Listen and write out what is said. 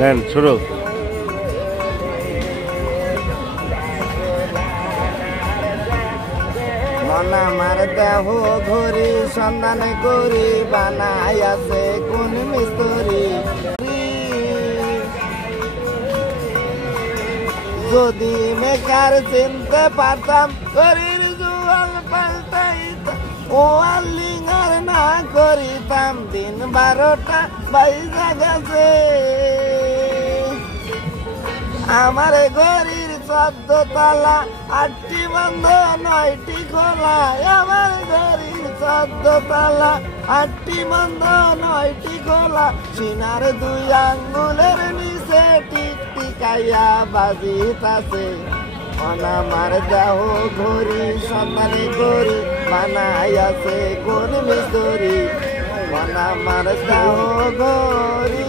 নেন শুরু। মন আমার দেহ ঘড়ি সন্ধান করি বানাই আছে কোন মিস্ত্রি। যদি মেকার চিনতে পারতাম শরীর জুয়াল পাল্টাইতাম, ও লিঙ্গার না করিতাম, দিন 12টা বাইজা গেছে। আমার ঘড়ির 14 তালা, 8টি বন্ধ 9টি খোলা। আমার ঘড়ির 14 তালা, 8টি বন্ধ 9টি খোলা। সিনার 2 আঙ্গুলের নিচে টিকটিকাইয়া বাজিতাছে। মন আমার দেহ ঘড়ি সন্ধান করি বানাই আছে কোন মিস্ত্রি। মন আমার দেহ ঘড়ি।